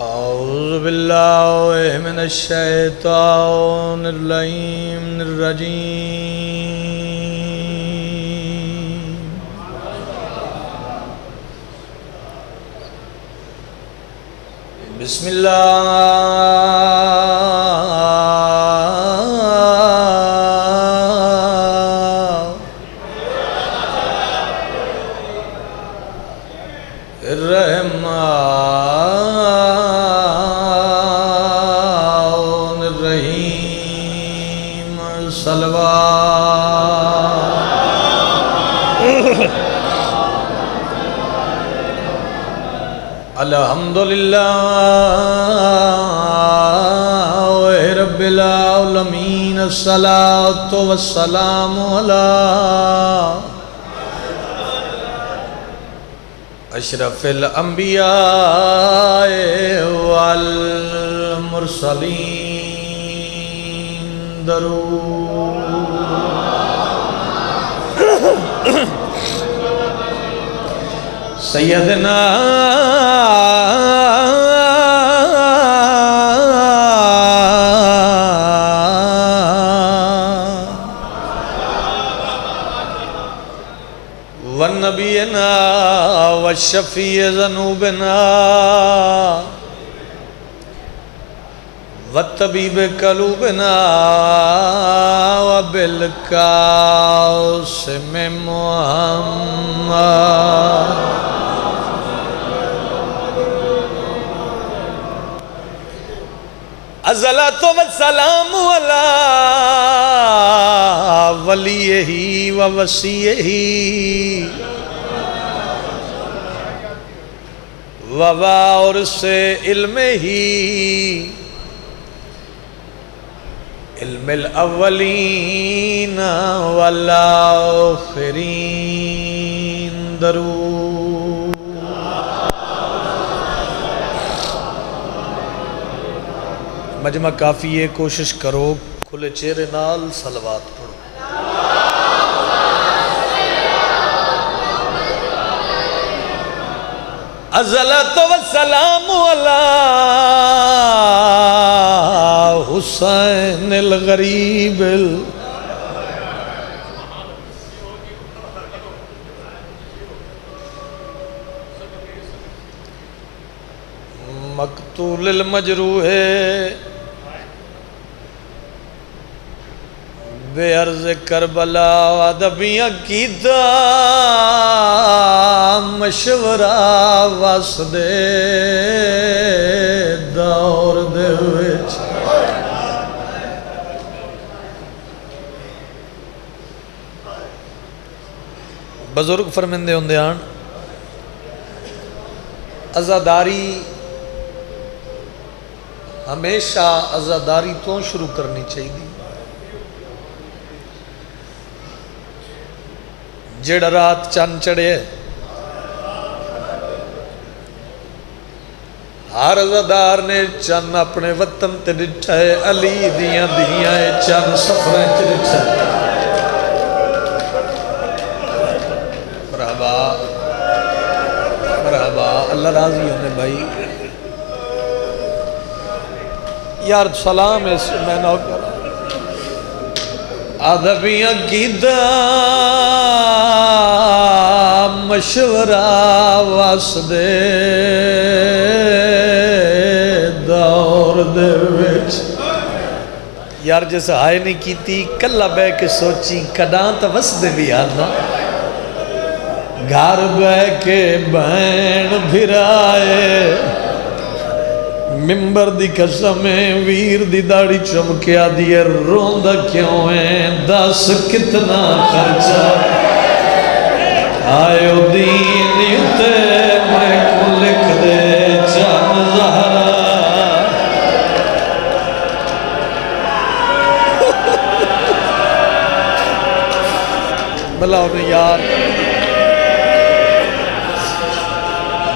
أعوذ بالله من الشيطان الرجيم بسم الله الرحمن الرحيم صلوات الحمد لله رب العالمين الصلاة والسلام على أشرف الأنبياء والمرسلين درود سيدنا ونبينا والشفيع ذنوبنا والطبيب قلوبنا وبالقاسم محمد الصلاة والسلام على وليه ووصيه ووارث علمه علم الأولين والآخرين درود مجمع کافی ہے، کوشش کرو کھلے چہرے نال صلوات پڑھو۔ الصلاة والسلام على حسین الغریب مقتول المجروح بے عرض کربلا ادبیاں کیتا مشورہ واسدے دور دے وچ بزرگ فرمندے ہوندے آن عزاداری ہمیشہ عزاداری تو شروع کرنی چاہیے جڑا رات چند چڑھے ہر عزادار نے چند اپنے وطن تے ڈٹھا ہے علی دیاں دیاں چند سفریں تے ڈٹھا ہے مرحبا مرحبا اللہ راضی ہونے بھائی یار سلام اس میں نہ کرا ادبیاں گیدہ مشورہ واسدے دور دے وچ یار جس ہائے نہیں کیتی کلہ بے کے سوچی کداں تا وسدے بھی آنا گھر بے کے بہن بھرائے ممبر دی قسمیں ویر دی داڑی چمکیا دیئے روندہ کیوں ہیں دس کتنا خرچہ آئے دین یوتے میں کو لکھ دے چاند زہرہ بلا انہیں یار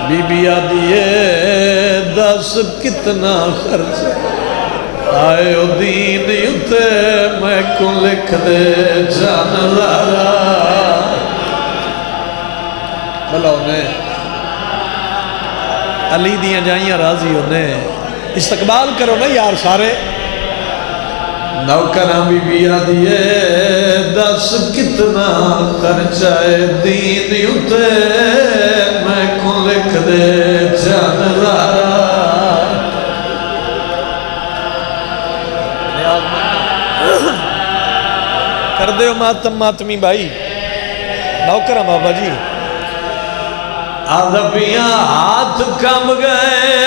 بی بی آدھیے دس کتنا خرچ آئے دین یوتے میں کو لکھ دے چاند زہرہ بلا انہیں علی دیاں جائیاں راضی ہونے استقبال کرو نا یار سارے نوکرہ بی بی آدھیے دس کتنا خرچائے دین یوتے میں کن لکھ دے جانلارا کر دے ہو ماتم ماتمی بھائی نوکرہ بابا جی آدھبیاں ہاتھ کم گئے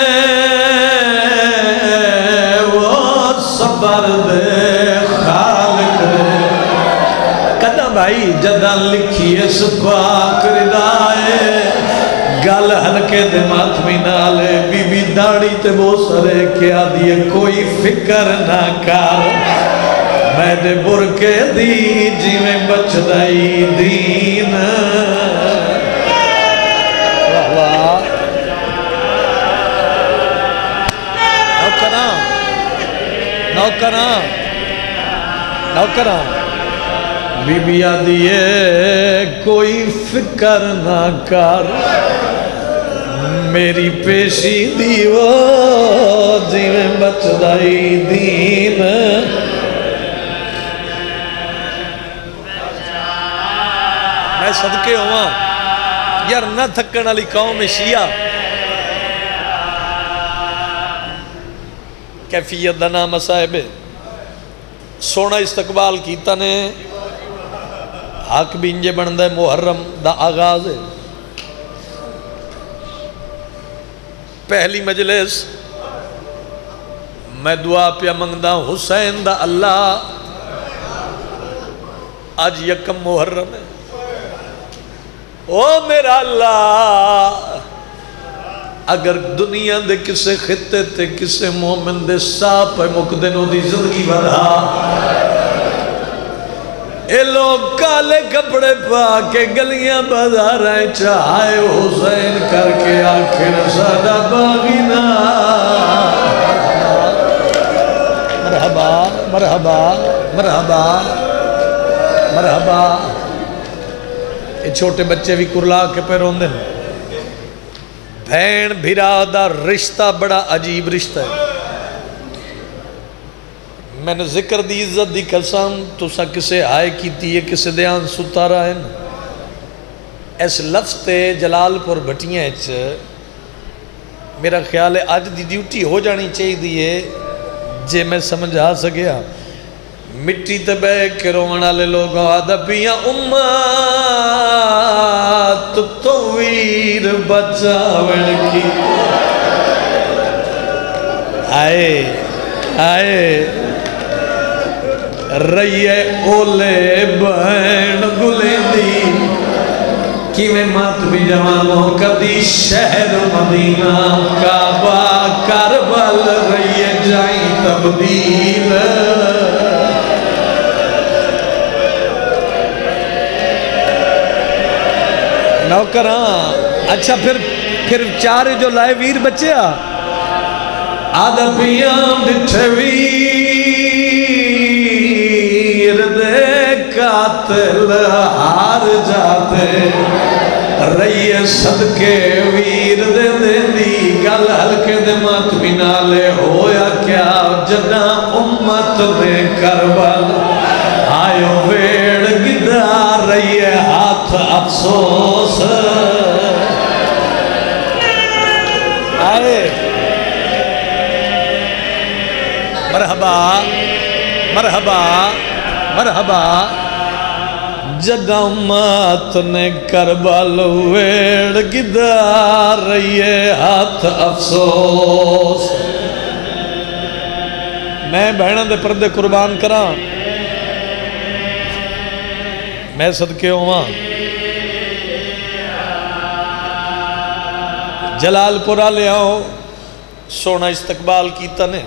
وہ صبر دے خالق دے کدہ بھائی جدہ لکھی اس پاک ردائے گل ہلکے دے ماتمی نالے بی بی داڑی تے بو سرے کیا دیئے کوئی فکر نہ کار میں دے برکے دی جی میں بچ دائی دین نوکرہ بی بی آدھیے کوئی فکر نہ کر میری پیشی دیو جی میں بچ دائی دین میں صدقے ہوا یار نہ تھکن علی قوم شیعہ کیفیت دا نام صاحب سونا استقبال کیتا نے حق بھی انجے بندہ محرم دا آغاز ہے پہلی مجلس میں دعا پیا منگدہ حسین دا اللہ آج یکم محرم ہے او میرا اللہ اگر دنیا دے کسے خطے تے کسے مومن دے ساپ ہے مقدنوں دی زندگی بڑھا اے لوگ کالے کپڑے پا کے گلیاں بازاریں چاہے حسین کر کے آخر سادہ باغینا مرحبا مرحبا مرحبا مرحبا یہ چھوٹے بچے بھی کرلا کے پہ روندے ہیں بھین بھیرادہ رشتہ بڑا عجیب رشتہ ہے میں نے ذکر دی عزت دی قسم تو سا کسے آئے کیتی ہے کسے دیان ستا رہا ہے اس لفظ تے جلال پور بھٹیاں اچھ میرا خیال ہے آج دی ڈیوٹی ہو جانی چاہی دیئے جے میں سمجھا سکیا مٹی تے بے کے رونا لے لوگوں آدھبیاں امت تویر بچاوڑ کی آئے رئیے اولے بہن گلیں دی کی میں مات بھی جوانوں کبھی شہر مدینہ کعبہ کربل رئیے جائیں تبدیل نوکران اچھا پھر چار جو لائے ویر بچے آدھبیاں ڈٹھے ویر دے قاتل ہار جاتے رئیے صدقے ویر دے دی گل ہلکے دے ماتمی نالے ہویا کیا جدہ امت نے کربل آئیو ویڑ گدہ رئیے ہاتھ افسوس آئے مرحبا مرحبا مرحبا جدہ امت نے کربل ویڑ گدہ رئیے ہاتھ افسوس میں بہنہ دے پردے قربان کراں میں صدقے ہوا جلال پورا لے آؤ سونا استقبال کیتا نے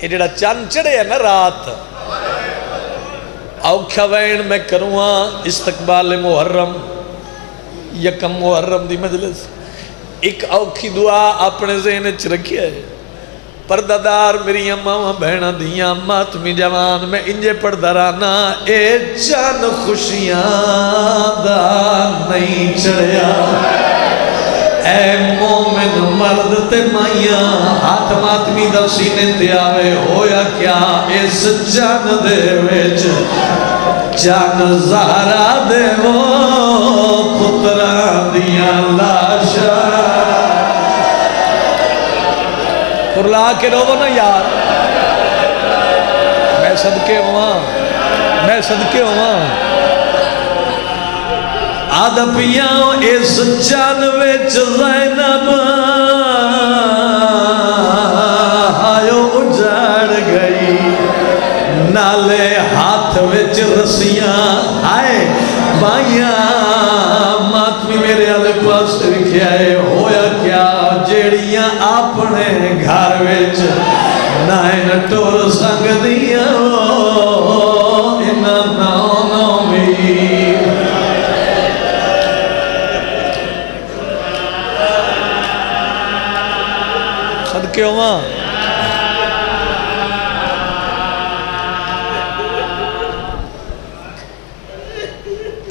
یہ جڑا چند چڑے ہے نا رات اوکھا وین میں کروں استقبال محرم یکم محرم دی مجلس ایک اوکھی دعا اپنے ذہن چ رکھی ہے پردادار میری اماں بہنہ دیاں ماتمی جوان میں انجے پڑھ درانا اے چند خوشیاں دا نہیں چڑھیا اے مومن مرد تے مائیاں ہاتھ ماتمی دا سینے تے آوے ہویا کیا اس جان دے ویچ جان زہرا دے وہ پتران دیاں لاشا پرلا کے روو نا یار میں صدقے ہوا آدھا پیاں اس جان ویچ زینب آیو اجاڑ گئی نالے ہاتھ ویچ رسیاں آئے بائیاں ماتمی میرے آلے پاس رکھے آئے ہویا کیا جیڑیاں اپنے گھر ویچ نائن ٹور سنگ دیاں انہاں ناؤ میر صدقے ہوا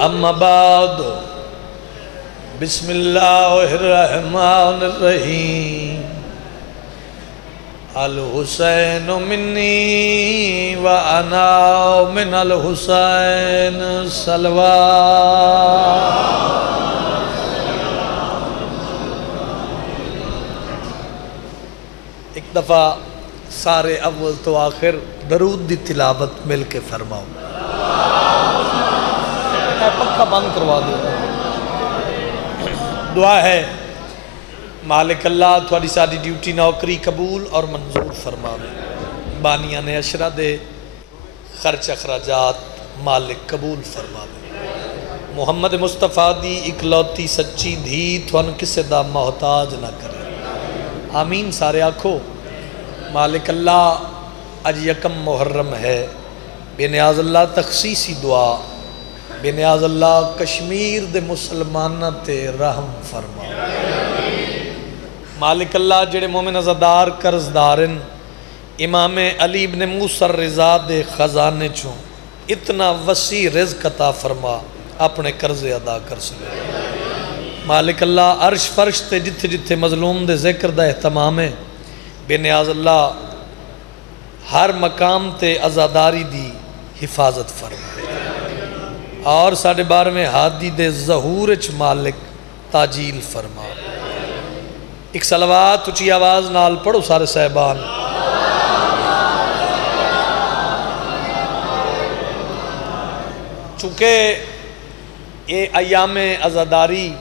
اما بعد بسم اللہ الرحمن الرحیم الحسین منی وانا من الحسین سلوى ایک دفعہ سارے اول تو آخر درود دی تلاوت مل کے فرماؤ پکا بند کروا دو دعا ہے مالک اللہ تھوڑی ساری ڈیوٹی نوکری قبول اور منظور فرماوے بانیان عشرہ دے خرچ اخراجات مالک قبول فرماوے محمد مصطفیٰ دی اکلوتی سچی دھی تھوان کسے دا محتاج نہ کرے آمین سارے آنکھو مالک اللہ اج یکم محرم ہے بے نیاز اللہ تخصیصی دعا بے نیاز اللہ کشمیر دے مسلمانہ تے رحم فرما مالک اللہ جڑے مومن ازادار قرضدارن امام علی بن موسیٰ رضا دے خزانے چوں اتنا وسیع رزق عطا فرما اپنے قرض ادا کر سکے مالک اللہ عرش فرش تے جتھے جتھے مظلوم دے ذکر دا اہتمام ہے بے نیاز اللہ ہر مقام تے ازاداری دی حفاظت فرما اور ساڑھے بار میں ہادی دے ظہورچ مالک تاجیل فرما ایک صلوات اچھی آواز نال پڑھو سارے صاحبان چونکہ یہ ایام عزاداری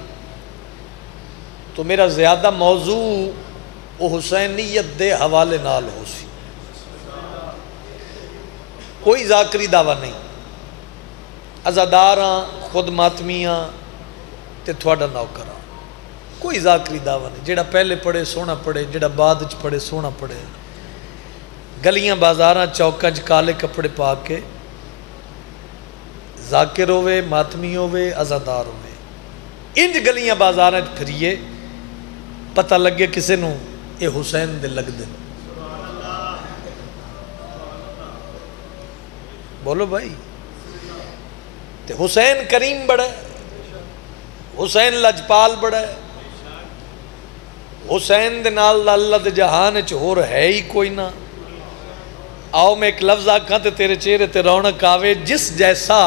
تو میرا زیادہ موضوع وہ حسینیت دے حوالے نال ہو سی کوئی ذاکری دعویٰ نہیں عزاداراں خود ماتمیاں تے تھوڑا نوکراں کوئی ذاکری دعویٰ نہیں جڑا پہلے پڑھے سونا پڑھے جڑا بعد پڑھے سونا پڑھے گلیاں بازاراں چوکاں کالے کپڑے پا کے ذاکر ہوئے ماتمی ہوئے عزادار ہوئے انج گلیاں بازاراں پھریے پتہ لگے کسے نو اے حسین دے لگ دے بولو بھائی تے حسین کریم بڑا ہے حسین لجپال بڑا ہے حسین دے نال اللہ دے جہان چہور ہے ہی کوئی نہ آؤ میں ایک لفظ آکھاں تے تیرے چہرے تے رونق آوے جس جیسا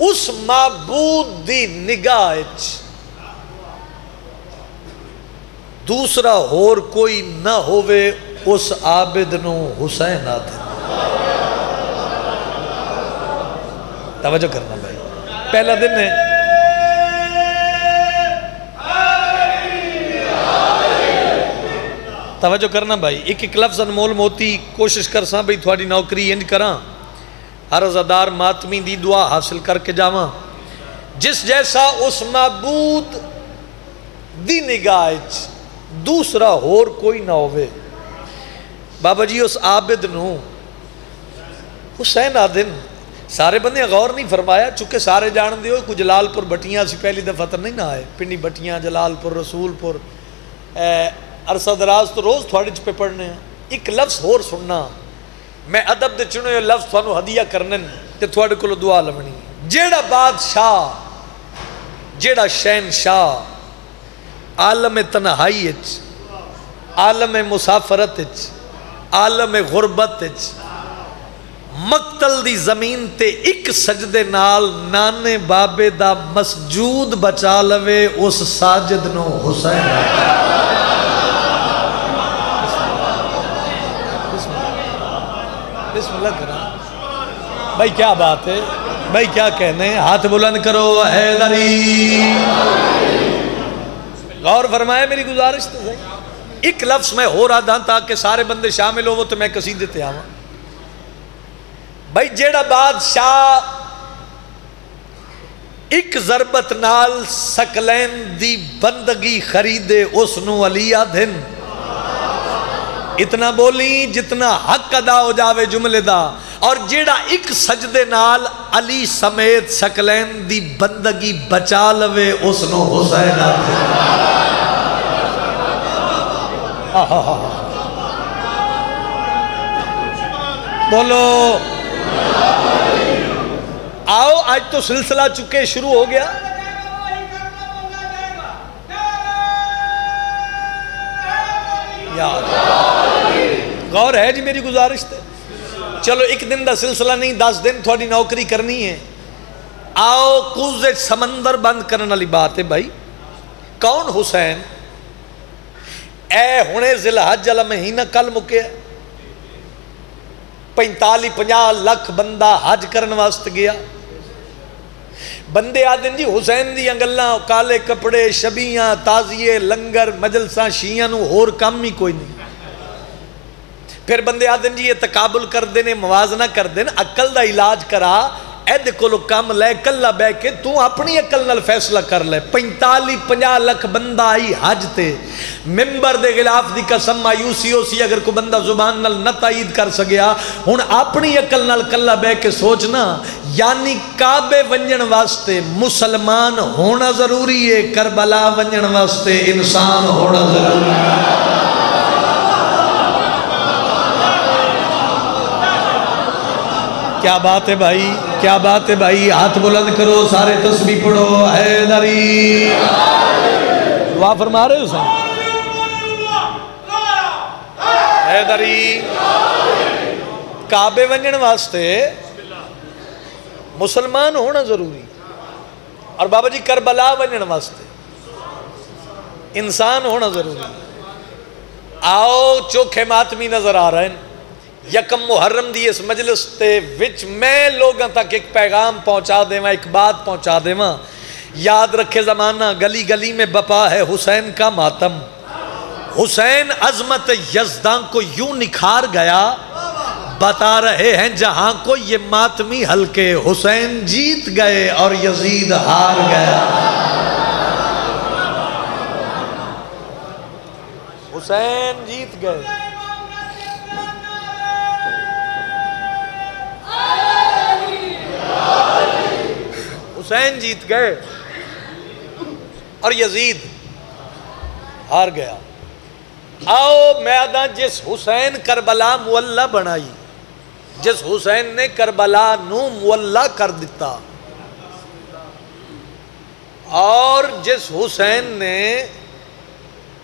اس معبود دی نگاہ دوسرا ہور کوئی نہ ہووے اس عابد نو حسین آتے توجہ کرنا بھائی پہلا دن ہے توجہ کرنا بھائی ایک ایک لفظ انمول موتی کوشش کر ساں بھائی تھوڑی نوکری انج کراں ہر عزادار ماتمی دی دعا حاصل کر کے جاواں جس جیسا اس معبود دی نگاہ دوسرا ہور کوئی نہ ہوئے بابا جی اس عابد نو حسین آدن سارے بندے غور نہیں فرمایا چونکہ سارے جان دیو کو جلال پور بٹیاں سی پہلی دفعہ تر نہیں نہ آئے پنڈی بٹیاں جلال پور رسول پور عرصہ دراز تو روز تھوڑے پہ پڑھنے ہیں ایک لفظ ہور سننا میں ادب دے چنو یہ لفظ تھانو ہدیہ کرنے تے تھوڑے کو دعا لونی جیڑا بادشاہ جیڑا شہنشاہ عالم تنہائی عالم مسافرت عالم غربت مقتل دی زمین تے ایک سجدے نال نانے بابے دا مسجود بچا لوے اس ساجد نو حسین بسم اللہ کرنا بھائی کیا بات ہے بھائی کیا کہنے ہاتھ بلند کرو حیدری غور فرمائے میری گزارش تو صحیح ایک لفظ میں ہو رہا تھا تاکہ سارے بندے شامل ہو تو میں قصیدے تے آواں بھائی جیڑا بادشاہ ایک ضربت نال سکلین دی بندگی خریدے اس نو علی آدھن اتنا بولی جتنا حق ادا ہو جاوے جملے دا اور جیڑا ایک سجدے نال علی سمیت سکلین دی بندگی بچا لوے اس نو حسین آدھن بولو آؤ آج تو سلسلہ چکے شروع ہو گیا یار غور ہے جی میری گزارش تے چلو ایک دن دا سلسلہ نہیں 10 دن تھوڑی نوکری کرنی ہے آؤ کوزے سمندر بند کرنے والی بات ہے بھائی کون حسین اے ہونے ذی الحج والا مہینہ کل مکے 45-50 لاکھ بندہ حج کرن واسطے گیا بندے آدھن جی حسین دی انگلاں کالے کپڑے شبیاں تازیے لنگر مجلساں شیعہ نو اور کام ہی کوئی نہیں پھر بندے آدھن جی یہ تقابل کر دینے موازنہ کر دینے عقل دا علاج کرا اید کلو کام لے کلہ بے کے تو اپنی عقل نال فیصلہ کر لے 45-50 لاکھ بندہ آئی حج تے ممبر دے غلاف دی قسم مایوسی ہو سی اگر کو بندہ زبان نال نہ تائید کر سگیا ہن اپنی عقل نال کلہ بے کے سوچنا یعنی کعبے ونجن واسطے مسلمان ہونا ضروری ہے کربلا ونجن واسطے انسان ہونا ضروری ہے کیا بات ہے بھائی کیا بات ہے بھائی ہاتھ بلند کرو سارے تسبیح پڑھو حیدری دعا فرما رہے ہو سن حیدری کعبے ونجن واسطے مسلمان ہونا ضروری اور بابا جی کربلا ونجن واسطے انسان ہونا ضروری آؤ چوکھے ماتمی نظر آ رہے ہیں یکم محرم دی اس مجلس تے وچ میں لوگاں تک ایک پیغام پہنچا دے ماں ایک بات پہنچا دے ماں یاد رکھے زمانہ گلی گلی میں بپا ہے حسین کا ماتم حسین عظمت یزدان کو یوں نکھار گیا بتا رہے ہیں جہاں کو یہ ماتمی ہلکے حسین جیت گئے اور یزید ہار گیا حسین جیت گئے حسین جیت گئے اور یزید ہار گیا آؤ میدان جس حسین کربلا مولا بنائی جس حسین نے کربلا نو مولا کر دیتا اور جس حسین نے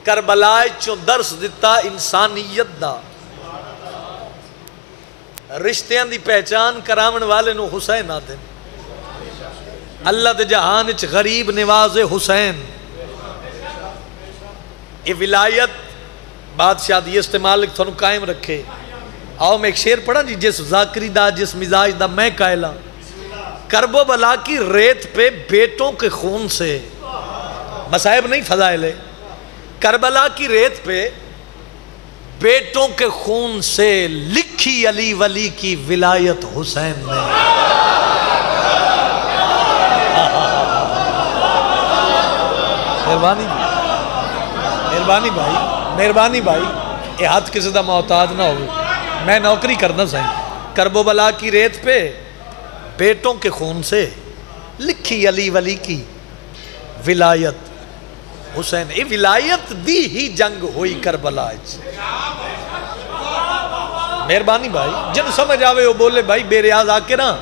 کربلا چوں درس دیتا انسانیت دا رشتیاں دی پہچان کراون والے نو حسین آتے اللہ دے جہان اچ غریب نواز حسین یہ ولایت بادشاہ دی استعمال ایک تھانو قائم رکھے آؤ میں ایک شعر پڑھا جی جس ذاکری دا جس مزاج دا میں قائلہ کرب و بلا کی ریت پہ بیٹوں کے خون سے مصائب نہیں فضائل ہے کربلا کی ریت پہ بیٹوں کے خون سے لکھی علی ولی کی ولایت حسین نے مہربانی بھائی یہ ہاتھ کسی دا محتاج نہ ہوئے میں نوکری کرنا سہیں کرب و بلا کی ریت پہ بیٹوں کے خون سے لکھی علی ولی کی ولایت حسین یہ ولایت دی ہی جنگ ہوئی کربلا مہربانی بھائی جن سمجھ آوے وہ بولے بھائی بے ریاض آ کے نا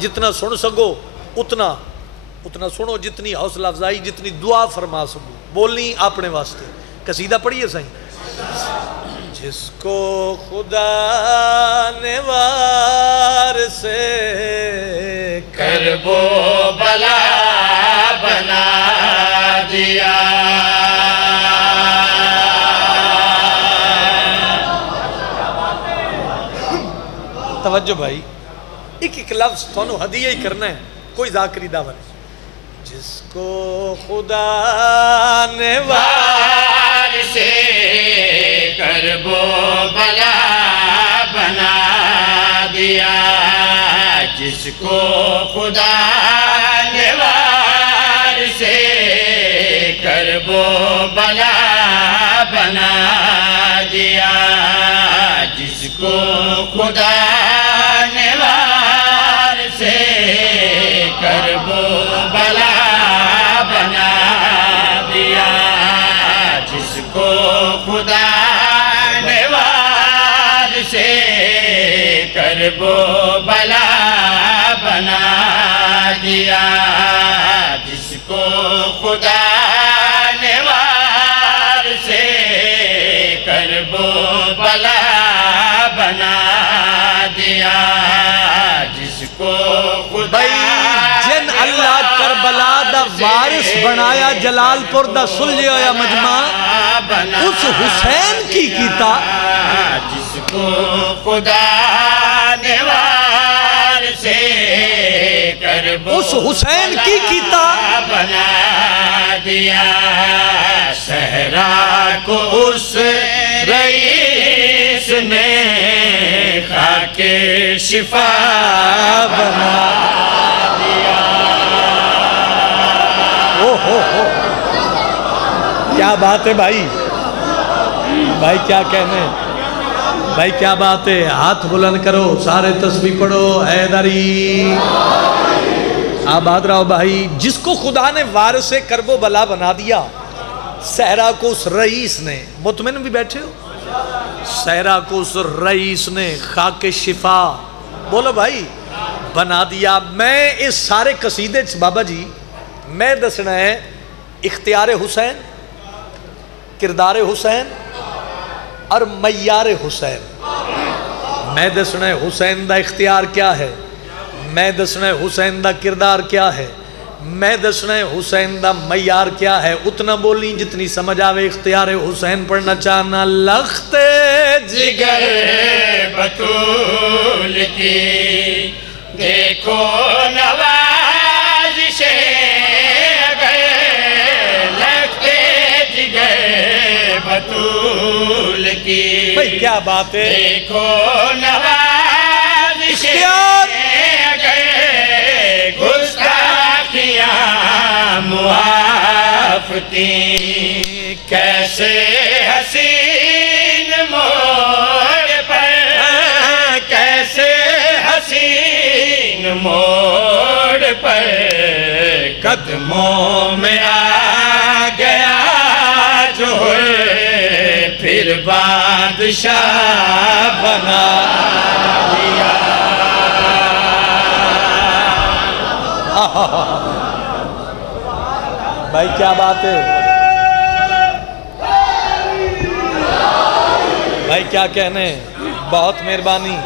جتنا سن سکو اتنا سنو جتنی حوصلہ افزائی جتنی دعا فرما سکو بولنی اپنے واسطے قصیدہ پڑھیے سائیں جس کو خدا نے وار سے کرب و بلا بنا دیا توجہ بھائی ایک ایک لفظ تھانوں ہدیہ ہی کرنا ہے کوئی ذاکری دعوت نہیں جس کو خدا نے وار سے کرب و بلا بنا دیا جس کو خدا نے وار سے کرب و بلا بنا دیا جس کو خدا نے وار سے کرب و بلا بنا دیا جس کو خدا نے وار سے کرب و بلا بنا دیا جس کو خدا نے وار سے کرب و بلا بنا دیا جس کو خدا جن اللہ کربلا دا وارث بنایا جلال پور دا سلجھیا یا مجمع اس حسین کی کیتا جس کو خدا نے وار سے کرب اس حسین کی کیتا بنا دیا صحرا کو اس رئیس نے خاک شفا بنا دیا کیا بات ہے بھائی بھائی کیا کہنے بھائی کیا بات ہے ہاتھ بلند کرو سارے تسبیح پڑھو حیدری آباد رہو بھائی جس کو خدا نے وارث کرب و بلا بنا دیا صحرا کو اس رئیس نے مطمئن بھی بیٹھے ہو صحرا کو اس رئیس نے خاک شفا بولو بھائی بنا دیا میں اس سارے قصیدے بابا جی میں دسنا ہے اختیار حسین کردار حسین اور معیار حسین میں دسنا ہے حسین دا اختیار کیا ہے میں دسنا ہے حسین دا کردار کیا ہے میں دسنا ہے حسین دا معیار کیا ہے اتنا بولیں جتنی سمجھ آوے اختیار حسین پڑھنا چاہنا لخت جگر بطول کی دیکھو نوازش اگر لخت جگر بطول کی بھئی کیا بات ہے دیکھو نوازش اختیار معافتی کیسے حسین موڑ پر کیسے حسین موڑ پر قدموں میں آ گیا جو پھر بادشاہ بنا دیا بھائی کیا بات ہے بھائی کیا کہنے بہت مہربانی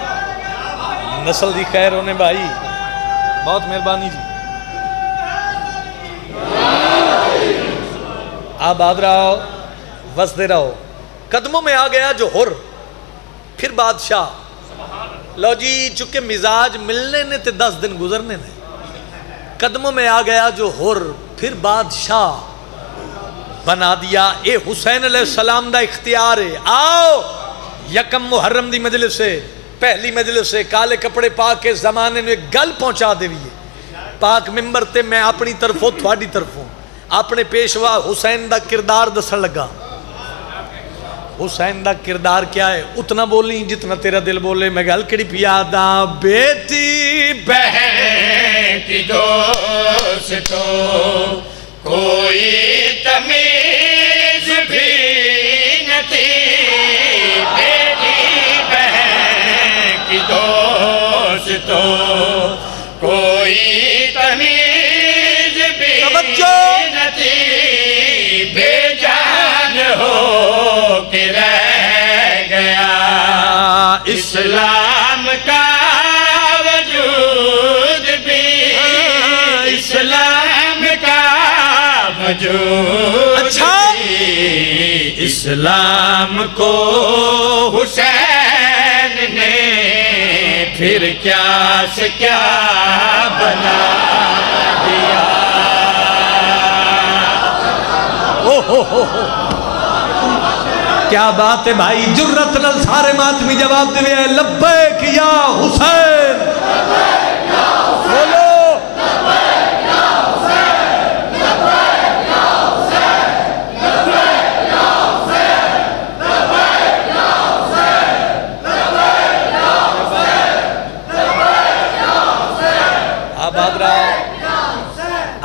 نسل دی خیر ہونے بھائی بہت مہربانی جی آباد رہو وسدے رہو قدموں میں آ گیا جو حر پھر بادشاہ لو جی چونکہ مزاج ملنے نے تے 10 دن گزرنے نے قدموں میں آ گیا جو حر پھر بادشاہ بنا دیا اے حسین علیہ السلام دا اختیار ہے آؤ یکم محرم دی مجلس سے پہلی مجلس سے کالے کپڑے پاک کے زمانے میں گل پہنچا دے بھی پاک ممبر تے میں اپنی طرفوں تھوڑی طرفوں اپنے پیشوا حسین دا کردار دسن لگا حسین دا کردار کیا ہے اتنا بولیں جتنا تیرا دل بولے میں گل کڑی پیادا بیٹی بہن کی دوستو کوئی تمیز بھی نہ تھی بیٹی بہن کی دوستو کوئی تمیز بھی نہ تھی اسلام کا وجود بھی اسلام کا وجود اچھا اسلام کو حسین نے پھر کیا سے کیا بنا دیا کیا بات ہے بھائی جرت نل سارے ماتمی جواب دے ہیں لبیک یا حسین بولو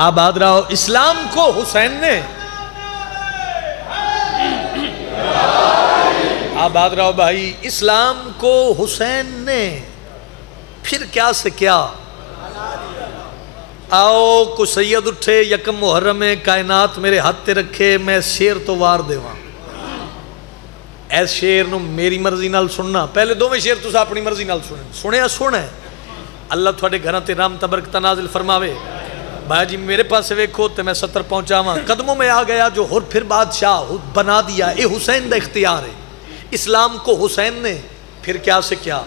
آباد رہو اسلام کو حسین نے آباد رہو بھائی اسلام کو حسین نے پھر کیا سے کیا آؤ کو سید اٹھے یکم محرم کائنات میرے ہاتھ تے رکھے میں شیر تو وار دے وہاں ایس شیر نو میری مرضی نال سننا پہلے دو میں شیر تو سا اپنی مرضی نال سنے سنے اللہ تھوڑے گھران تے رام تبرک تنازل فرماوے بھائی جی میرے پاس سے ویکھو تے میں 70 پہنچا ہوں قدموں میں آ گیا جو اور پھر بادشاہ بنا دیا اے حسین دا اختیار ہے اسلام کو حسین نے پھر کیا سے کیا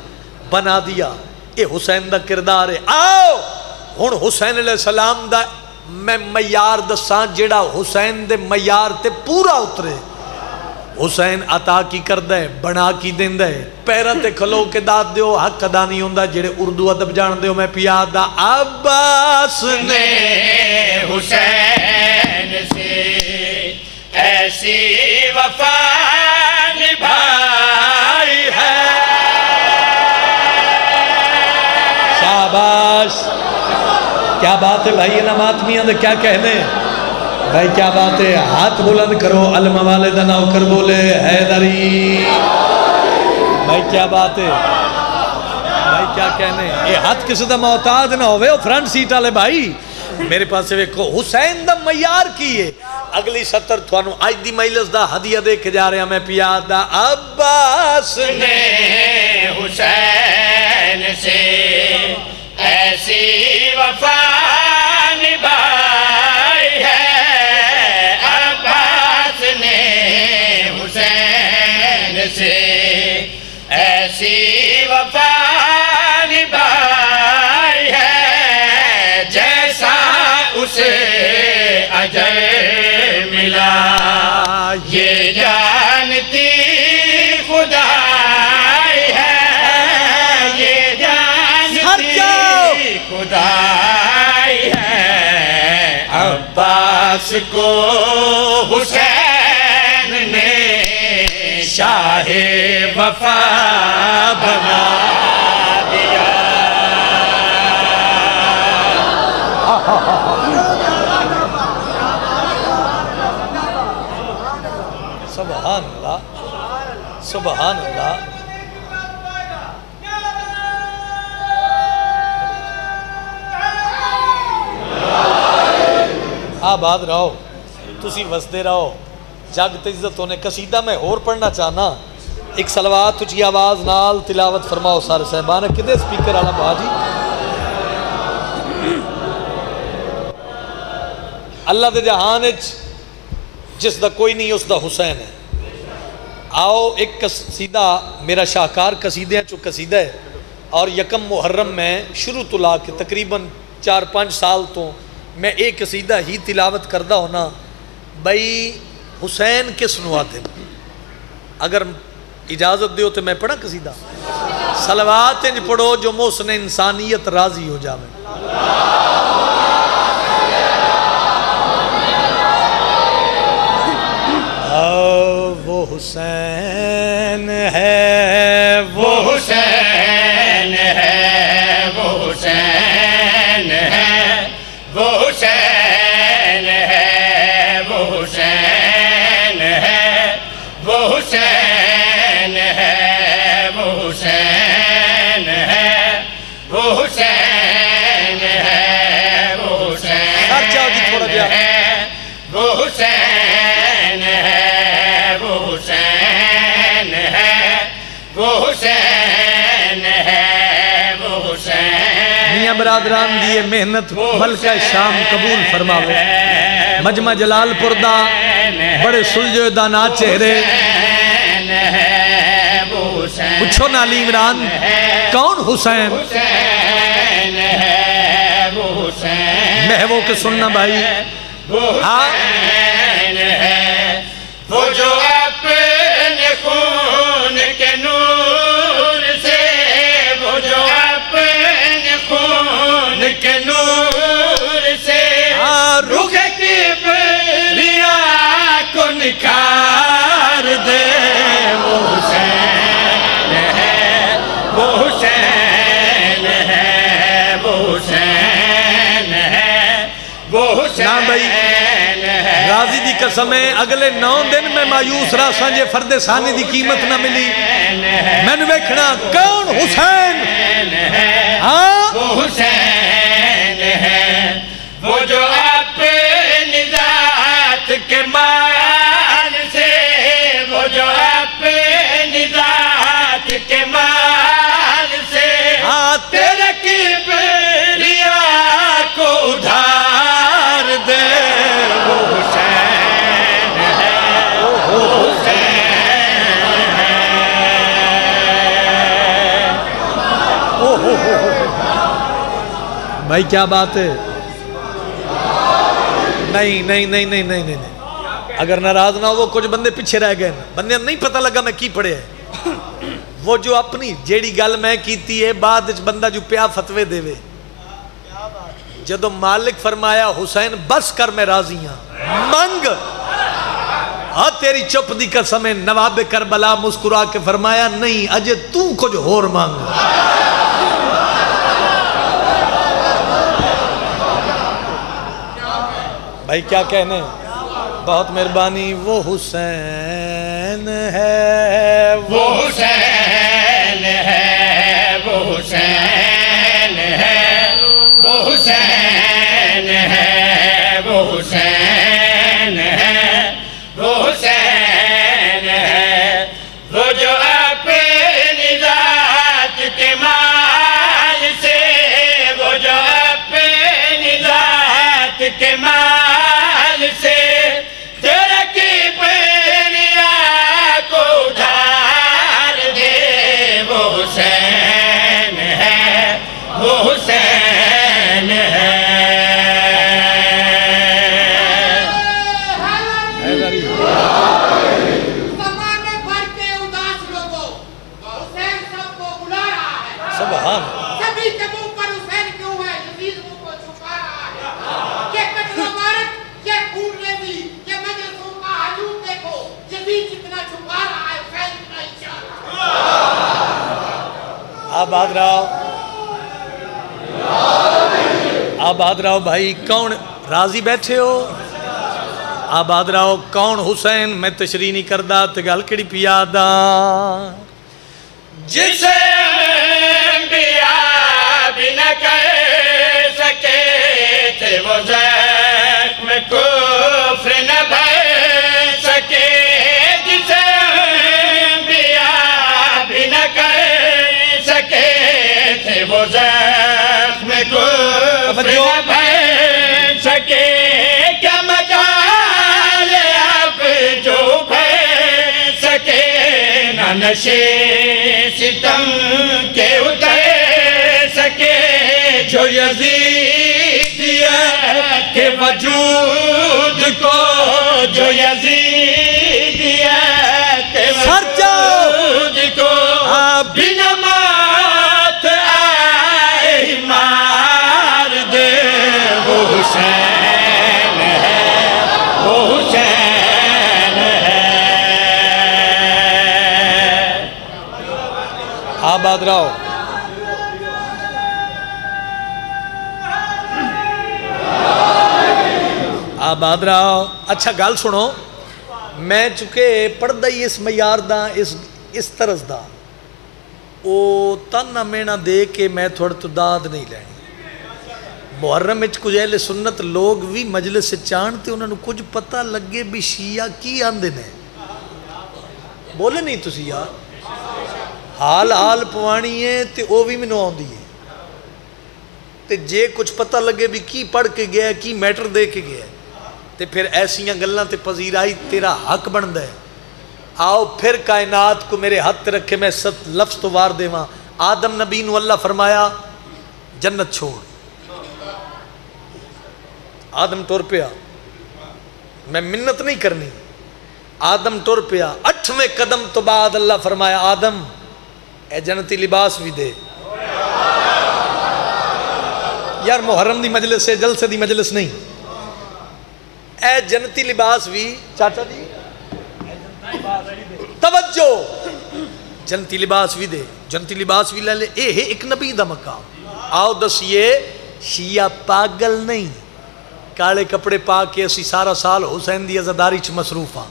بنا دیا اے حسین دا کردار ہے آؤ ہن حسین علیہ السلام دا میں معیار دسان جیڑا حسین دے معیار تے پورا اترے حسین عطا کی کردہ ہے بنا کی دیندہ ہے پیرت کھلو کے داد دیو حق ادا نہیں ہوندہ جڑے اردو ادب جان دیو میں پیادہ عباس نے حسین سے ایسی وفا نبھائی ہے شاباش کیا بات ہے بھائی انہا ماتمیاں دے کیا کہنے بھائی کیا بات ہے ہاتھ بلند کرو علم والدہ ناو کر بولے حیدری بھائی کیا بات ہے بھائی کیا کہنے یہ ہاتھ کسی دا معتاد نہ ہوئے وہ فرنٹ سیٹ آلے بھائی میرے پاس سے ویکھو حسین دا معیار کیے اگلی 70 تھوانو آج دی مجلس دا ہدیہ دے کے جا رہے ہیں میں پیادہ عباس نے حسین سے ایسی وفا نبھائی ہے عباس نے حسین سے ایسی وفا نبھائی ہے جیسا اسے اجر ملا یہ جانتی خدائی ہے یہ جانتی خدائی ہے عباس کو حسین نے شاہ وفا بنا دیا سبحان اللہ سبحان اللہ آباد رہو تسی وسدے رہو جگ عزتوں نے قصیدہ میں اور پڑھنا چاہنا ایک صلوات تجھی آواز نال تلاوت فرماؤ سارے صاحبان کدے سپیکر آنا بھاجی اللہ دے جہان جس دا کوئی نہیں اس دا حسین ہے آؤ ایک قصیدہ میرا شاہکار قصیدہ چو قصیدہ ہے اور یکم محرم میں شروع تلا کے تقریباً 4-5 سال تو میں ایک قصیدہ ہی تلاوت کردہ ہونا بھئی حسین کے سنواتے اگر اجازت دیو تو میں پڑھا قصیدہ صلوات انج پڑھو جو محسن انسانیت راضی ہو جاوے وہ حسین ہے وہ حسین ہے وہ حسین ہے وہ حسین ہے وہ حسین ہے وہ حسین ہے وہ حسین ہے وہ حسین ہے وہ حسین ہے وہ حسین ہے وہ حسین ہے وہ حسین برادران دیے محنت ملکہ شام قبول فرماوے مجمع جلال پردہ بڑے سلجھے دانا چہرے پوچھو نا علی عمران کون حسین محو کے سننا بھائی ہاں وہ جو اپنے خون کے نور سے وہ جو اپنے خون کے نور سے رخ کبریا کو نکھار دے وہ حسین ہے وہ حسین ہے وہ حسین ہے وہ حسین ہے راضی دی قسم ہے اگلے 9 دن میں مایوس رہا سانجے فرد ثانی دی قیمت نہ ملی میں نے ویکھنا کون حسین ہاں وہ حسین ہے وہ جو اپنی ذات کے مال سے وہ جو اپنی ذات کے مال سے تیرے کبریا کو ادھار دے وہ حسین ہے وہ حسین ہے بھائی کیا بات ہے نہیں اگر ناراض نہ ہو وہ کچھ بندے پیچھے رہ گئے بندے نہیں پتہ لگا میں کی پڑھے ہے وہ جو اپنی جیڑی گل میں کیتی ہے بعد بندہ جو پیا فتوے دے وے جدو مالک فرمایا حسین بس کر میں راضی ہاں منگ ہاں تیری چپ دی قسم نواب کربلا مسکرا کے فرمایا نہیں اجے تو کچھ ہور مانگ بھائی کیا کہنے بہت مہربانی وہ حسین ہے وہ حسین ہے وہ حسین ہے وہ حسین ہے وہ حسین ہے وہ حسین ہے وہ جو اپنی ذات کے مال سے وہ جو اپنی ذات کے مال سے تیرے کبریا کو ادھار دے وہ حسین ہے وہ حسین ہے زمانے بھر کے اداس لوگوں حسین سب کو بلا رہا ہے سبحان سبھی کے منہ پر حسین کیوں ہے یزید منہ کو چھپا رہا ہے یہ قتل مبارک یہ خون ریزی یہ مجلسوں کا ہجوم دیکھو یزید جتنا چھپا رہا ہے حسین اتنا اشارہ آباد رہو بھائی کون راضی بیٹھے ہو آباد رہو کون حسین میں تشریح نہیں کردہ تگل کڑی پیادا جسے انبیاء بھی نہ کر سکے تھے وہ زخم کفر نہ بھر سکے جسے انبیاء بھی نہ کر سکے تھے وہ زخم کفر نہ بھر سکے کیا مجال اب جو بھر سکے نہ نشے ستم کے اتر سکے جو یزیدیت کے وجود کو جو یزیدیت کے وجود کو بنا موت آئے مار دے وہ حسین ہے وہ حسین ہے آباد رہو آباد رہو اچھا گال سنو میں چکے پڑھ ہی اس معیار دا اس طرز دا او تن مینا دے کے میں تھوڑا تو داد نہیں لینی محرم اچھ کچھ اہل سنت لوگ بھی مجلس سے چانتے انہوں نے کچھ پتہ لگے بھی شیعہ کی آندے نے بولے نہیں تسی یار حال پوانی ہے تے او بھی منو آن دیئے تے جے کچھ پتہ لگے بھی کی پڑھ کے گیا ہے کی میٹر دے کے گیا ہے تے پھر ایسیاں گلاں تے پذیرائی تیرا حق بندا ہے. آؤ پھر کائنات کو میرے ہاتھ رکھے میں ست لفظ تو وار دے وہاں. آدم نبی نو اللہ فرمایا جنت چھوڑ. آدم ٹر پیا, میں منت نہیں کرنی, آدم ٹر پیا. 8ویں قدم تو بعد اللہ فرمایا آدم اے جنتی لباس بھی دے. یار محرم دی مجلس ہے, جلسے دی مجلس نہیں. اے جنتی لباس بھی چاچا جی توجہ, جنتی لباس بھی دے, جنتی لباس بھی لے لے. اے ہے ایک نبی دا مقام. آؤ دسیے شیعہ پاگل نہیں, کالے کپڑے پا کے اسی سارا سال حسین دی عزاداری چ مصروف ہاں.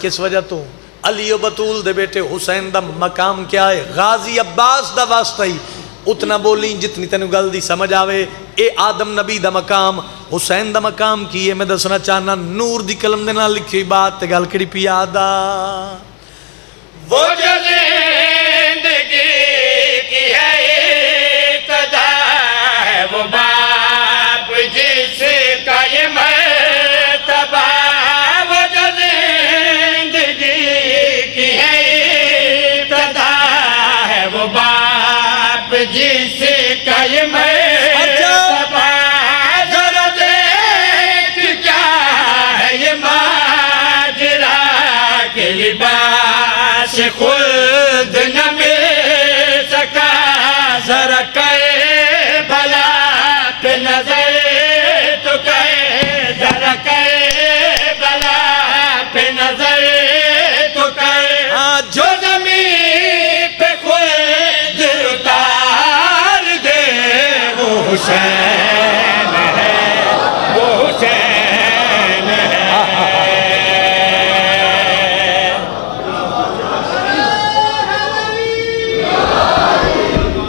کس وجہ تو علی و بطول دے بیٹے حسین دا مقام کیا ہے؟ غازی عباس دا واسطہ ہی. اتنا بولیں جتنی تینوں گل دی سمجھ آوے. اے آدم نبی دا مقام, حسین دا مقام کی ہے. میں دسنا چاہنا نور دی قلم دے نال لکھی بات تے گل کڑی پیادا. وہ جو زندگی کی ہے ابتدا ہے وہ باپ جس کا یہ مرتبہ. وہ جو زندگی کی ہے ابتدا ہے وہ باپ جس کا یہ مرتبہ. ذرا دیکھ کیا ہے یہ ماجرا کے لباس خود نہ مل سکا. ذرا کرے بھلا پہ نظر تو کرے, ذرا کرے بھلا پہ نظر تو کرے. جو زمین پہ خود اتار دے وہ حسین ہے, وہ حسین ہے.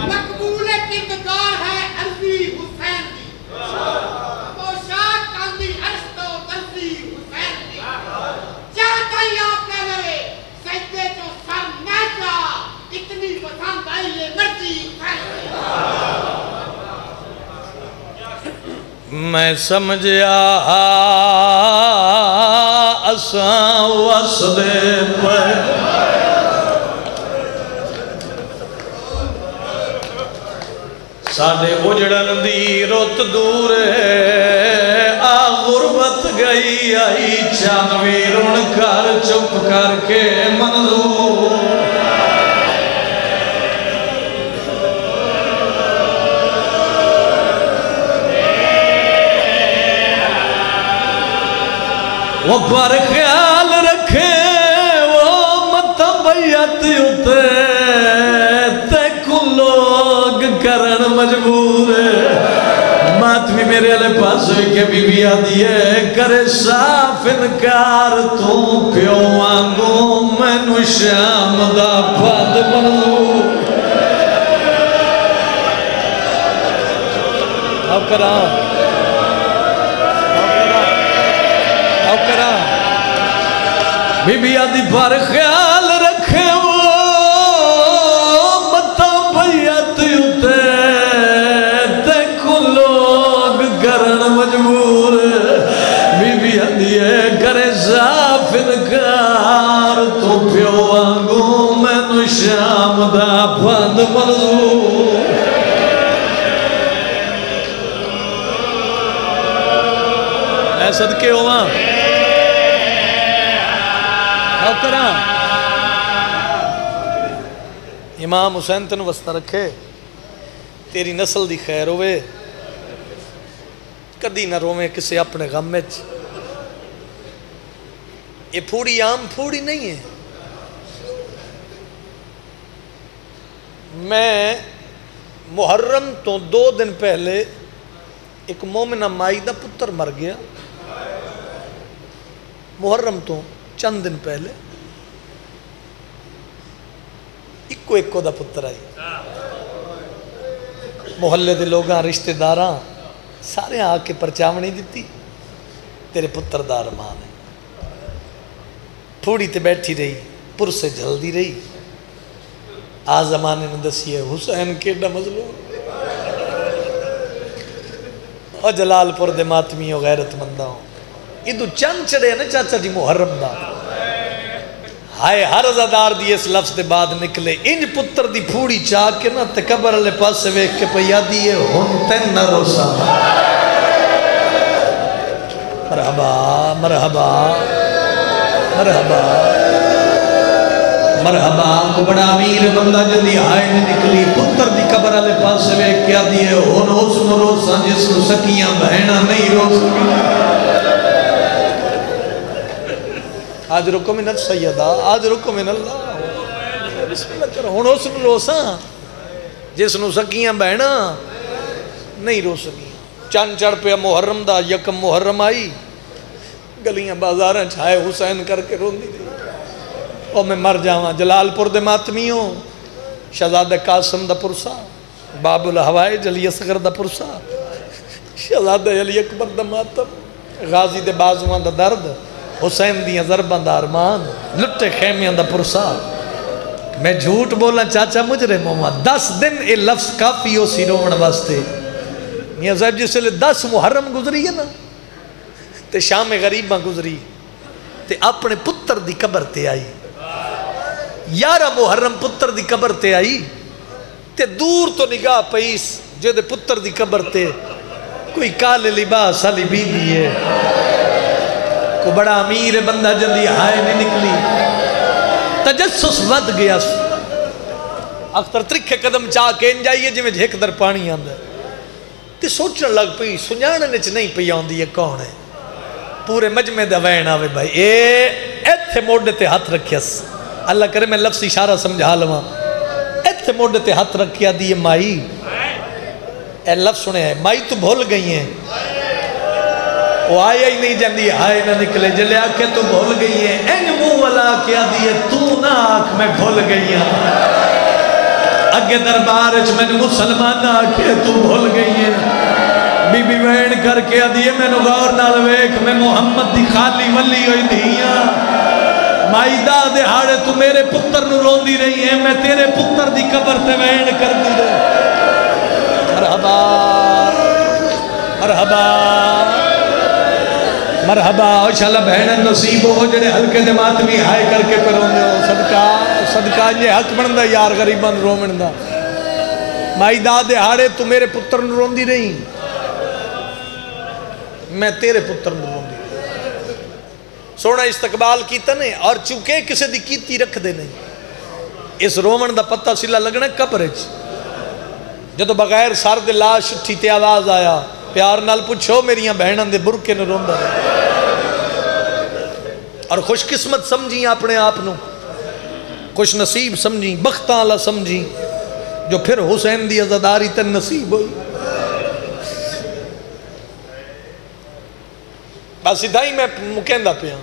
مقبول کردگار ہے عرضی حسین دی, پوشاک کاندی عرش تو درزی حسین دی. چاہتا ہی آپ کہہ لے سجدے تو سر نہ جا, اتنی پسند آئی یہ مرضی حسین دی. میں سمجھیا اساں وسدے پر ساڈے اجڑن دی رت دور آ غربت گئی آئی چانوی رن کر چپ کر کے منظور. وہ پر خیال رکھے وہ متبیت اتے تیکو لوگ کرن مجبور. ماتمی میرے علیہ پاس ہوئی کہ بی بی آدھی ہے کرے صاف انکار تو پیو آنگوں میں نو شام دا پاد منظور. اب کرام بی بی آدھی پر خیال رکھے وہ متبیت اتے تیکو لوگ کرن مجبور. بی بی آدھی ہے کرے صاف انکار تو پیو آنگوں میں نو شام دا پند منظور. اے صدقے ہوا امام حسین تن وسطہ رکھے, تیری نسل دی خیر ہوئے, کدی نہ رویں کسے اپنے غم میں. یہ پھوڑی عام پھوڑی نہیں ہے. میں محرم تو 2 دن پہلے ایک مومنہ مائی دا پتر مر گیا. محرم تو چند دن پہلے ایکو دا پتر آئی. محلے دے لوگاں رشتہ داراں سارے آ کے پرچاونی دیتی تیرے پتر دا ارمان ہے. تھوڑی تے بیٹھی رہی, پر سے جلدی رہی. آ زمانے نے دسی ہے حسین کیڑا مظلوم. اور جلال پور دے ماتمی و غیرت مندہ ہوں ادھو چند چڑے نا چاچا جی محرم دا ہائے ہر ازادار دی اس لفظ دے بعد نکلے انج پتر دی پھوڑی چاہ کے نا تے قبر علی پاس سے ویک کے پیا دیئے ہن تین نہ روسا مرحبا مرحبا مرحبا مرحبا کو بڑا امیر بندہ جدی آئے نے نکلی پتر دی قبر علی پاس سے ویک کیا دیئے ہن اس نو روسا جس نو سکیاں بہنہ نہیں روسا آج رکو من السیدہ آج رکو من اللہ بسم اللہ کرو ہن اس نو روسا جس نو سکیاں بہنا نہیں رو سکیاں چند چڑھ پہ محرم دا یکم محرم آئی گلیاں بازاراں چھائے حسین کر کے رون دی اور میں مر جاواں جلال پور دے ماتمیوں شہزادہ قاسم دا پرسا باب الہوائے علی اصغر دا پرسا شہزادہ علی اکبر دا ماتم غازی دے بازوان دا درد حسین دیاں ضرباں دا ارمان لٹے خیمیاں دا پرسا میں جھوٹ بولا چاچا مجرم ہوں 10 دن اے لفظ کافی ہو سی رومن واسطے میاں صاحب جس لئے 10 محرم گزری ہے نا تے شام غریباں گزری تے اپنے پتر دی قبر تے آئی 11 محرم پتر دی قبر تے آئی تے دور تو نگاہ پیس جو دے پتر دی قبر تے کوئی کالے لباس علی بی بھی ہے کو بڑا امیر بندہ جلدی آئے نہیں نکلی تجسس ود گیا اختر ترکھے قدم چاہ کے انجائیے جو میں جھیک در پانی آندھا تے سوچنے لگ پئی سنیانے نچ نہیں پئی آندھی یہ کون ہے پورے مجمع دوین آوے بھائی ایتھے موڑے تے ہاتھ رکھیس اللہ کرے میں لفظ اشارہ سمجھا لواں ایتھے موڑے تے ہاتھ رکھیا دیئے مائی اے لفظ سنے ہیں مائی تو بھول گئی ہیں وہ آیا ہی نہیں جاندی آئے نہ نکلے جلے آکے تو بھول گئی ہیں این مو والا کیا دیئے تو نہ آکھ میں بھول گئی ہیں اگے دربارچ میں مسلمان آکے تو بھول گئی ہیں بی بی وین کر کے دیئے میں غور نال ویک میں محمد دی خالی ولی ہوئی دیاں مائی دا دہاڑے تو میرے پتر نو رون دی رہی ہیں میں تیرے پتر دی قبر تے وین کر دی دے مرحبا مرحبا مرحبا انشاءاللہ بہنن نصیب ہو جڑے ہلکے دمات بھی ہائے کر کے کروں دے صدقہ یہ حق بندہ یار غریبان رومن دا مائی دا دہاڑے تو میرے پتر نو رون دی رہی میں تیرے پتر نو رون دی سونا استقبال کیتا نہیں اور چونکہ کسے دی کیتی رکھ دے نہیں اس رومن دا پتہ سلا لگنا قبرچ جدو بغیر سارد لاش اٹھی تے آواز آیا پیار نال پوچھو میریاں بہنان دے برکے نے روندہ اور خوش قسمت سمجھیں اپنے آپنوں خوش نصیب سمجھیں بختہ اللہ سمجھیں جو پھر حسین دی عزاداری تن نصیب ہوئی بس ادھائی میں مکیندہ پہ ہوں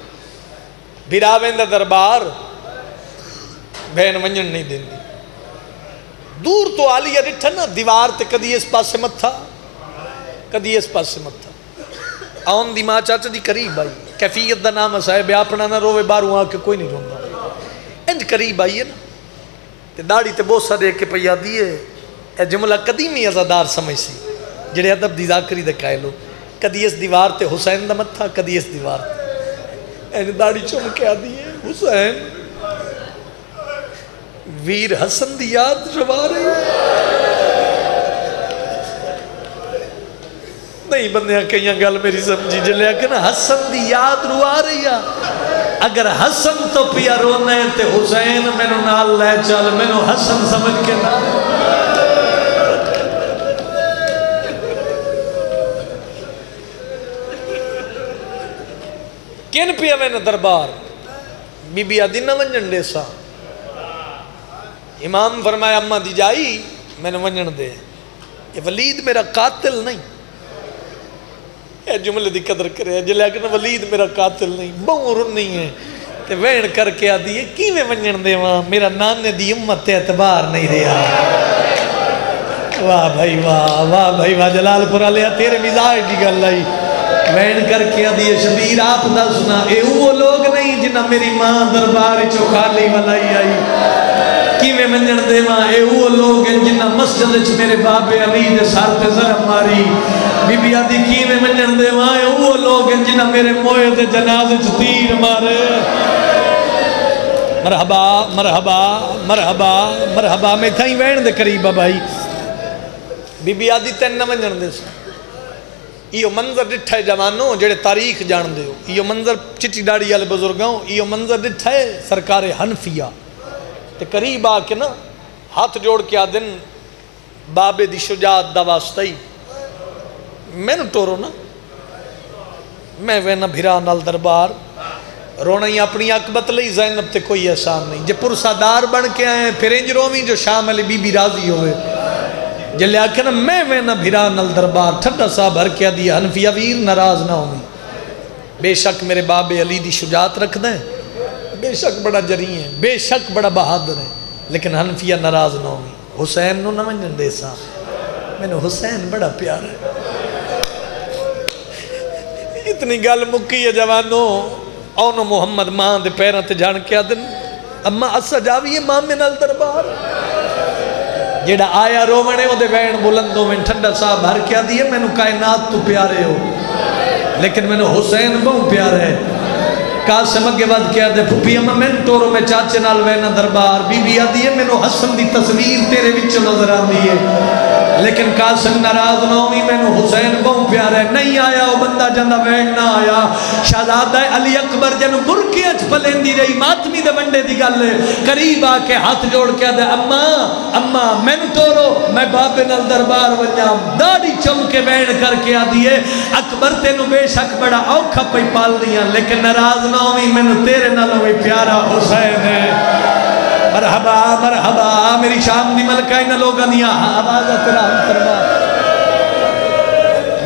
بھیراویندہ دربار بہن ونجن نہیں دیں دی دور تو آلیہ رٹھا نا دیوار تے کدی اس پاس سے مت تھا کدی اس پاس سے مت تھا آن دی ماں چاچا دی قریب آئی کیفیت دا نام صاحب اپنا نہ روے باروں آکے کوئی نہیں روندہ انج قریب آئی ہے نا تے داڑی تے بوسا دے کے پیا دیئے اے جملہ قدیمی عزادار سمجھ سی جڑے ادب دی ذاکری دے قائلو کدی اس دیوار تے حسین دا مت تھا کدی اس دیوار تے انج داڑی چم کے آدیئے حسین ویر حسن دی یاد روا رہی نہیں بندیاں کئیاں گل میری سمجھی جلے کہ نا حسن دی یاد روا رہی اگر حسن تو پیا رونے تے حسین میں نو نال لے چل میں نو حسن سمجھ کے نا کین پیا میں نے دربار بی بی آدھی نہ ونجن دے سا امام فرمایا اممہ دی جائی میں نے ونجن دے یہ ولید میرا قاتل نہیں اے جملے دی قدر کرے جلے کہ ولید میرا قاتل نہیں بہور نہیں ہے تے وین کر کے آدھی ہے کی میں ونجن دے وہاں میرا نانے دی امت اعتبار نہیں رہا واہ بھائی واہ جلال پورا لیا تیرے مزاج کی گل آئی وین کر کے آدھی ہے شبیر آپ دا سنا اے وہ لوگ نہیں جنہ میری ماں دربار چو خالی ولائی آئی میں منجن دے ماں اے وہ لوگ ہیں جنہ مسجد چ میرے بابے علی دے سر تے ضرب ماری بی بی آدھی کی میں منجن دے ماں اے وہ لوگ ہیں جنہ میرے موئے دے جنازے چ تیر مارے مرحبا مرحبا مرحبا مرحبا میں تھائیں وین دے قریبا بھائی بی بی آدھی تین نہ منجن دے سا یہ منظر ڈٹھا ہے جوانوں جڑے تاریخ جان دے ہو یہ منظر چٹی ڈاڑی والے بزرگوں یہ منظر ڈٹھا ہے سرکار حنفیہ تے قریب آ کے نا ہاتھ جوڑ کے آدن بابے دی شجاعت دا واسطائی میں نو ٹورو نا میں وینا بھرا نال دربار رونا ہی اپنی اکبت لئی زینب تے کوئی احسان نہیں جے پرسادار بن کے آئے پھر انج رومی جو شام علی بی بی راضی ہوئے جلے آکے نا میں وینا بھرا نال دربار ٹھٹا صاحب ہر کیا دیا حنفیہ ویر ناراض نہ ہوئی بے شک میرے بابے علی دی شجاعت رکھ دیں بے شک بڑا جری ہے بے شک بڑا بہادر ہے لیکن حنفیہ ناراض نہ ہوئی حسین نو نہ منجن دے سا میں نے حسین بڑا پیار ہے اتنی گل مکی ہے جوانوں اونو محمد ماں دے پیران تے جان کیا دن اما اسا جاوی ہے ماں میں نال دربار جیڑا آیا رومنے ہو دے وین بلندوں میں ٹھنڈا صاحب بھر کیا دیئے میں نو کائنات تو پیارے ہو لیکن میں نو حسین بہت پیارے ہے قاسم اگے ود کیا دے پھپی اما میں ٹورو میں چاچے نال وینا دربار بی بی آدھی ہے میں نو حسن دی تصویر تیرے وچ نظر آن دیئے لیکن قاسم ناراض نہ ہوئی میں نو حسین بہت پیارے نہیں آیا وہ بندہ جندہ وین نہ آیا شہزادہ علی اکبر جنو برکی اچ پلین دی رہی ماتمی دے بندے دی گل قریب آ کے ہاتھ جوڑ کے دے اما میں نو ٹورو میں بابے نال دربار ونجام داڑی چم کے وین کر کے آدھیے اکبر تینو بے شک بڑا اوکھا پئی پال دیا لیکن ناراض نہ ہوئی میں نو تیرے نالوں میں پیارا حسین ہے مرحبا مرحبا میری شام دی ملکہ انہ لوگا دیا آواز تیرا ہم فرما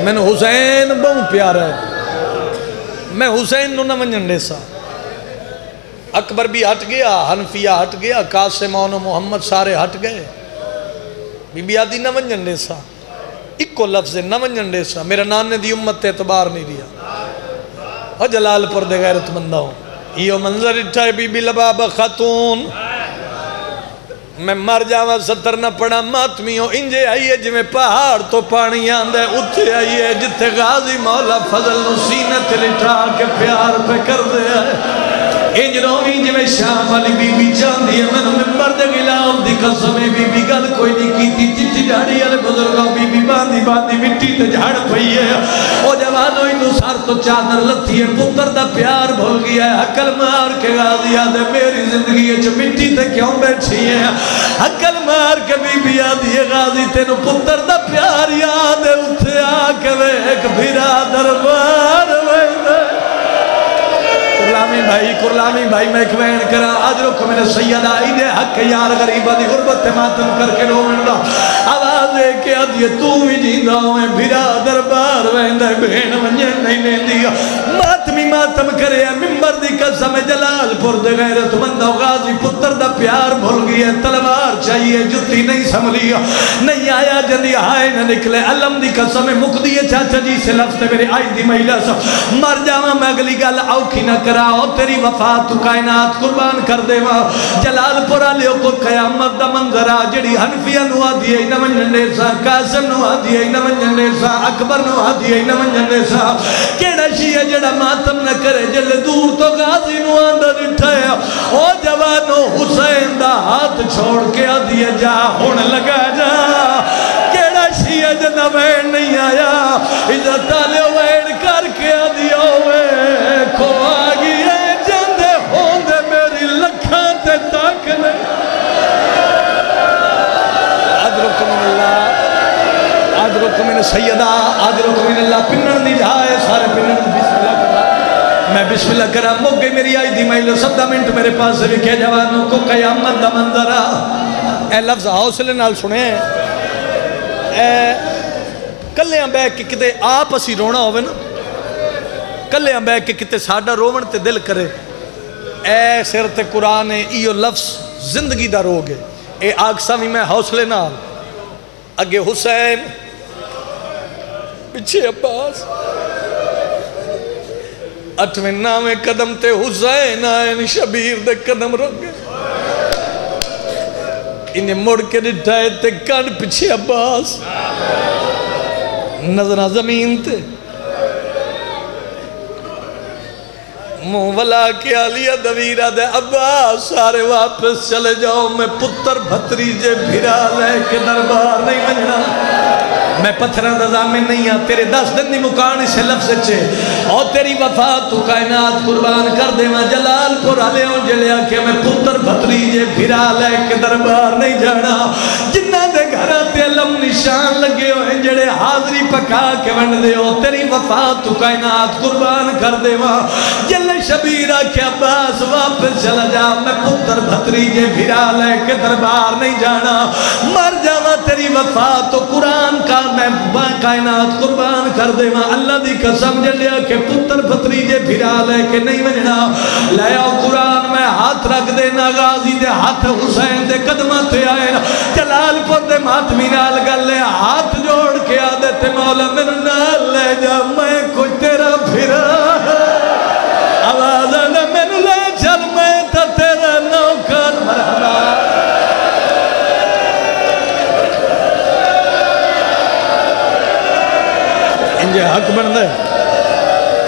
میں نے حسین بہت پیارا ہے میں حسین نو نہ منجن دے سا اکبر بھی ہٹ گیا حنفیہ ہٹ گیا قاسم و محمد سارے ہٹ گئے بی بی آدھی نہ منجن دے سا اکو لفظ نہ منجن دے سا میرا نانے دی امت تے اعتبار نہیں دیا اور جلال پر دے غیرت مندہ ہوں یہ منظر اٹھائے بی بی لباب خاتون میں مر جاواں ستر نہ پڑا ماتمیوں انجے آئیے جو میں پہاڑ تو پانی آندے اتھے آئیے جتے غازی مولا فضل نو سینت لٹھا کے پیار پہ کر دے آئے انج رومی جو میں شام والی بی بی چاندی ہے میں نے ممبر دے غلام دی قسمیں بی بی گل کوئی نہیں کی تھی چچی ڈاڑی والے بزرگوں بی بی باندھی مٹی تے جھاڑ پئی ہے او جوانوں انو سار تو چادر لتی ہے پتر دا پیار بھول گیا ہے حکل مار کے غازی آدھے میری زندگی ہے جو مٹی تے کیوں بیٹھی ہے حکل مار کے بی بی آدھی ہے غازی تینو پتر دا پیار یاد ہے اتھے آکے وے ایک بھیرا دربار ویدے کرلامی بھائی میں ایک وین کرا آج رکھ میں نے سیدہ آئیدے حق یار غریبہ دی غربت ماتم کر کے رومن دا آواز دے کے آدھیے تو ہی جیندہ ہوئے بھیرا دربار ویندہ بہن منجن نہیں لیں دیا ماتمی ماتم کرے ممبر دی قسم جلال پر دے غیرت مندہ غازی پتر دا پیار بھول گیا تلوار چاہیے جتی نہیں سملیا نہیں آیا جندی آئے نہ نکلے علم دی قسم مک دیئے چاچا جی سے لفظ میرے آئی دی مہیلہ سا مر جاواں میں اگلی گل آوکھی نہ کراؤ تیری وفات تو کائنات قربان کر دے ماں جلال پورا لیو کو قیامت دا منظرہ جڑی حنفیہ نو آدھی ہے نہ منجن دے سا قاسم نو آدھی ہے نہ منجن دے سا اکبر نو آدھی ہے نہ منجن دے سا کیڑا شیعہ جڑا ماتم نہ کرے جلے دور تو غازی نو آندہ اٹھایا او جوانو حسین دا ہاتھ چھوڑ کے آدھی ہے جا ہون لگا جا کیڑا شیعہ جنہ وین نہیں آیا عزت آلے وین کر کے آدھی ہوئے کھو آگی ہے جندے ہوندے میری لکھاں تے تاکنے آدرک من اللہ آدرک من سیدہ آدرک من اللہ پنن دی جائے سارے پنن بسم اللہ کرا میں بسم اللہ کرا مک گئی میری آئی دی مہیلو 17 منٹ میرے پاس سے بھی کہ جوانوں کو قیامت دا منظرہ اے لفظ حوصلے نال سنے کلے ہم بیک کے کتے آپ اسی رونا ہوئے نا کلے ہم بیک کے کتے ساڑھا رومن تے دل کرے اے سیرت قرآن ایو لفظ زندگی دا روگ ہے اے آگسا بھی میں حوصلے نال اگے حسین پچھے عباس 8ویں 9ویں قدم تے حسین آئے شبیر دے قدم رک گئے انہیں مڑ کے ڈٹھائے تے کان پچھے عباس نظرہ زمین تے مولا کے علیہ دویرہ دے عباس سارے واپس چلے جاؤ میں پتر بھتریجے بھیرا لے کے دربار نہیں بننا میں پتھرہ رضا میں نہیں ہاں تیرے 10 دن نہیں مکان اسے لفظ چھے اور تیری وفا تو کائنات قربان کر دے میں جلال پور آلے ہوں جلیا کہ میں پتر بھتریجے بھیرا لے کے دربار نہیں جانا جنہ دے گھرہ تے علم نشان لگے ہوئے جڑے حاضری پکا کے بن دے ہو تیری وفا تو کائنات قربان کر دے ماں جل شبیرہ کے عباس واپس چلا جا میں پتر بھتریجے بھیرا لے کے دربار نہیں جانا مر جاوا تیری وفا تو قرآن کا میں کائنات قربان کر دے ماں اللہ دی قسم جلیا کہ پتر بھتریجے بھیرا لے کے نہیں بننا لے آؤ قرآن میں ہاتھ رکھ دینا غازی دے ہاتھ حسین دے قدمہ تے آئے نا جلال پور دے ماتمی نال گلے ہاتھ جوڑ کے آدھے تے مولا میرے نال لے جا میں کوئی تیرا بھیرا آواز آنا میں لے چل میں تا تیرا نوکر مرحبا انجھے حق بن دے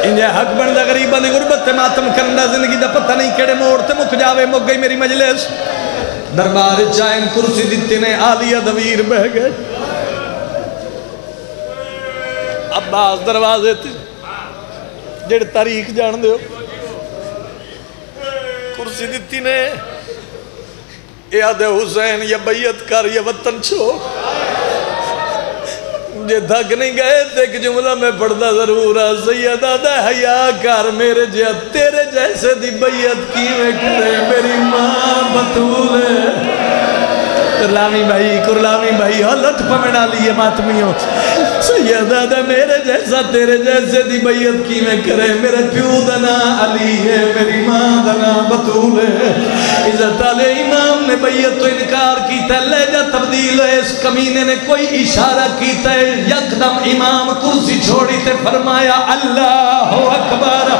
انجھے حق بن دے غریبہ دی غربت تے ماتم کرندہ زندگی دا پتہ نہیں کیڑے موڑ تے مک جاوے مک گئی میری مجلس دربار چائن کرسی دیتی نے آلیہ دویر بہ گئے عباس دروازے تھی جڑ تاریخ جان دے ہو کرسی دیتی نے یاد حسین یا بیعت کر یا وطن چھو جے تھک نہیں گئے تھے کہ جملہ میں پڑھتا ضرور ہے سیدہ دے حیاء کر میرے جہت تیرے جیسے دی بیعت کی میں کرے میری ماں بطول ہے کرلامی بھائی حلت پمڑا لیے ماتمیوں سیدہ دے میرے جیسا تیرے جیسے دی بیعت کی میں کرے میرے پیو دنا علی ہے میری ماں دنا بطول ہے عزت علی امام نے بیعت تو انکار کیتا ہے لے جا تبدیل ہے اس کمینے نے کوئی اشارہ کیتا ہے یکدم امام کرسی چھوڑی تے فرمایا اللہ اکبر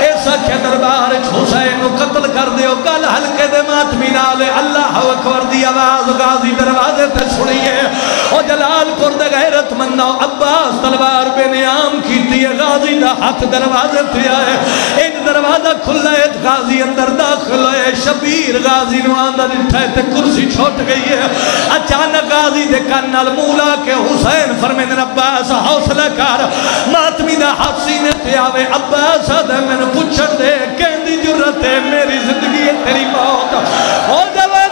ایسا کہ دربار حسین کو قتل کر دیو کل حلقے دے ماتمی نالے اللہ اکبر دی آواز غازی دروازے تے سنیے او جلال پور دے غیرت مندہ عباس تلوار بے نیام کیتی ہے غازی دا ہاتھ دروازے تے آئے ایک دروازہ کھلا ہے غازی اندر داخل ہے شبیر غازی نواندہ نٹھائے تے کرسی چھوٹ گئی ہے اچانک غازی دے کنال مولا کے حسین فرمین عباس حوصلہ کر ماتمی دا ہاتھ سینے تے آوے عباس دے میں نے پوچھن دے کہندی جرت ہے میری زندگی ہے تیری موت ہو جاوے